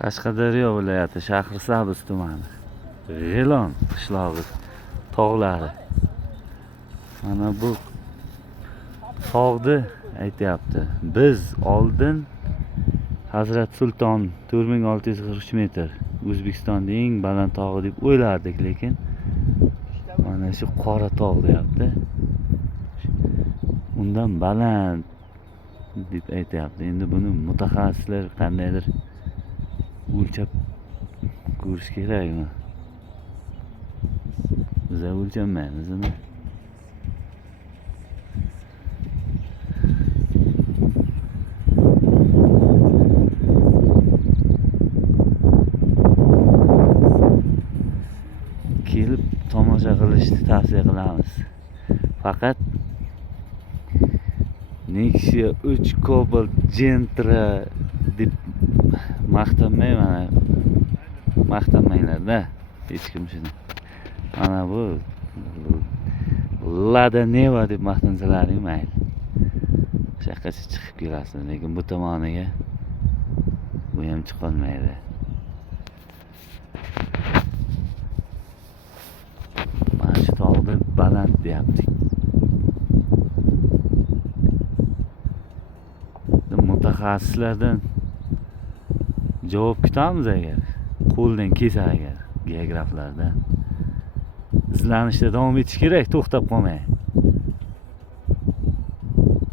Qashqadaryo viloyati Shahrisabz tumani G'ilon qishlog'i tog'lari. Mana bu tog'ni aytyapti. Biz oldin Hazrat Sulton 4643 metr O'zbekistonning eng baland tog'i deb o'ylardik, lekin mana shu qora tog' deyapti. Undan baland deb aytyapti. Endi buni mutaxassislar qandaydir o'lchab ko'rish kerakmi? Biz o'lchamaymiz uni. Kelib tomosha qilishni tavsiya qilamiz. Faqat Nexia 3 Cobalt Gentra deb maqtanmanglar-da hech kim shuni. Mana bu Lada Neva deb maqtansalaring mayli. Shaqacha chiqib kelasiz, lekin bu tomoniga bu ham chiqolmaydi. Mana shu tog'da baland deyaptik. Mutaxassislardan javob kutamiz agar qo'ldan kelsa, agar geograflardan izlanishda davom etish kerak, to'xtab qolmay.